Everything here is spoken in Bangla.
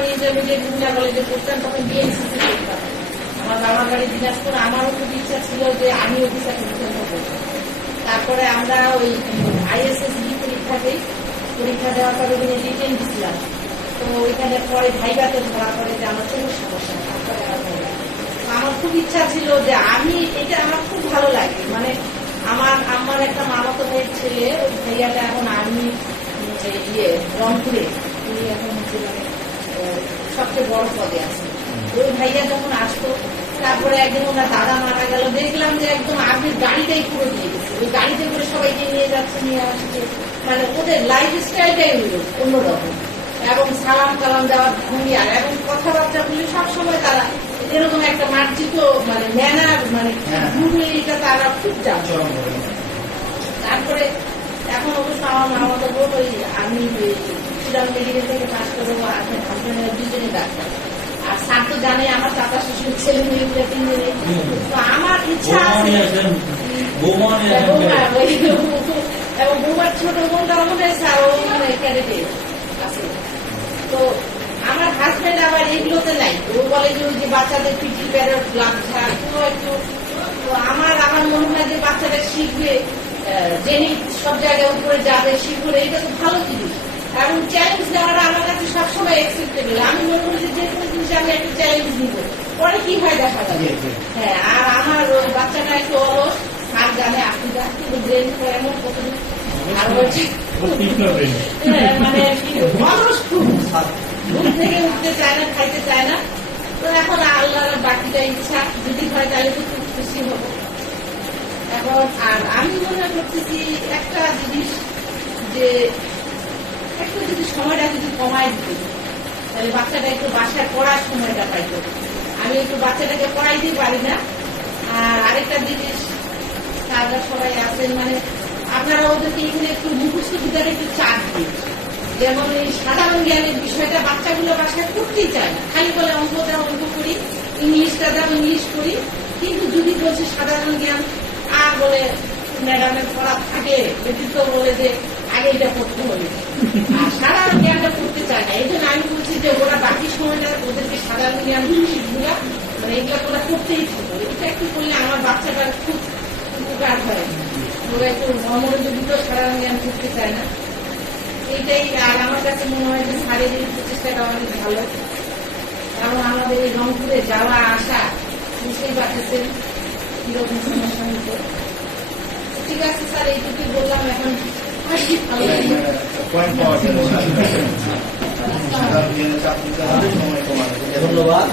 যখন ইন্টারমিডিয়েট মহিলা কলেজে পড়তাম তখন বিএনসিসি করতাম। আমার বাবার বাড়ি দিনাজপুর। আমারও খুব ইচ্ছা ছিল যে আমি অফিসার করবো। তারপরে আমরা ওই ISSB পরীক্ষা দেওয়ার পরে ওখানে রিটেন দিচ্ছিলাম। তো ওইখানে পরে ভাইবাতে ধরা পড়ে যে আমার চোখের সমস্যা। আমার খুব ইচ্ছা ছিল যে আমি এটা আমার খুব ভালো লাগে, মানে আমার একটা মামাতো ভাইয়ের ছেলে, ওই ভাইয়াটা এখন আর্মি রংপুরে, উনি এখন হচ্ছে মানে সবচেয়ে বড় পদে আছে। ওই ভাইয়া যখন আসতো, তারপরে একদিন ওনার দাদা মারা গেল, দেখলাম যে একদম আর্মির গাড়িটাই পুরো নিয়ে গেছে। ওই গাড়িতে করে সবাইকে নিয়ে যাচ্ছে, নিয়ে আসছে, মানে ওদের লাইফ স্টাইলটাই অন্যরকম। এবং সালাম কালাম দেওয়ার ভঙ্গি আর এবং কথাবার্তা বলে সবসময় তারা এরকম একটা মার্জিত মানে ম্যানার মানে এটা তারা খুব জানতো। তারপরে এখন অবশ্য আমার মামাতো বোন ওই আমি শ্রীরাম মেডিকেল থেকে পাস করবো, আপনার হাসবেন্ডের দুজনে ডাক্তার। আর স্যার তো জানে আমার চাচা শ্বশুর ছেলে মেয়েগুলো তিনজনে। তো আমার ইচ্ছা আছে এবং বৌমার ছোট বোনটা মনে হয় স্যার ও মানে ক্যাডেটে আছে। তো আমার হাজবেন্ড আবার এগুলোতে নাই, ও বলে যে ওই যে বাচ্চাদের পিটি প্যারেড ব্লাড ছাড়া একটু। তো আমার মনে হয় যে বাচ্চাটা শিখবে, জেনে সব জায়গায় উপরে যাবে, শিখবে, এটা তো ভালো জিনিস। এবং চ্যালেঞ্জ দেওয়াটা আমার কাছে সবসময় অ্যাকসেপ্টেবল। আমি মনে করি যে কোনো জিনিস আমি একটা চ্যালেঞ্জ দিব, পরে কি হয় দেখা যাবে। হ্যাঁ, আর আমার ওই বাচ্চাটা একটু অলস, আর জানে আপনি কিন্তু ব্রেন এমন কতদিন আর হচ্ছে মানে অলস খুব, ঘুম থেকে উঠতে চায় না, খাইতে চায় না। তো এখন আল্লাহর বাকিটা ইচ্ছা যদি হয় তাহলে তো খুব খুশি হবো। এখন আর আমি মনে করতেছি একটা জিনিস যে একটু যদি সময়টা যদি কমায় দিতে, তাহলে বাচ্চাটা একটু বাসায় পড়ার সময়টা পাইতো। আমি একটু বাচ্চাটাকে পড়াইতে পারি না। আর আরেকটা জিনিস, তারা সবাই আছেন মানে আপনারা ওদেরকে এখানে একটু মুখস্থ ভিতরে একটু চাপ দিন। যেমন এই সাধারণ জ্ঞানের বিষয়টা বাচ্চাগুলো বাসায় করতেই চায় না, খালি বলে অঙ্কটা অঙ্ক করি, ইংলিশটা দাও ইংলিশ করি। কিন্তু যদি বলছে সাধারণ জ্ঞান, আর বলে ম্যাডামের পড়া থাকে, তো বলে যে আগে এটা করতে হবে, আর সাধারণ জ্ঞানটা করতে চায় না। এই জন্য আমি বলছি যে ওরা বাকি সময়টা ওদেরকে সাধারণ জ্ঞান শিখগুলা মানে এগুলো ওরা করতেই থাকবে। এটা একটু করলে আমার বাচ্চাটার খুব উপকার হয়। ওরা একটু অমনোযোগী তো সাধারণ জ্ঞান করতে চায় না, এইটাই। আর আমার কাছে মনে হয় যে শারীরিক প্রচেষ্টাটা অনেক ভালো। কারণ আমাদের এই রংপুরে যাওয়া আসা বুঝতেই পারতেছেন কিরকম সমস্যা হতো। ঠিক আছে স্যার, এইটুকুই বললাম। এখন ভালো লাগে। ধন্যবাদ।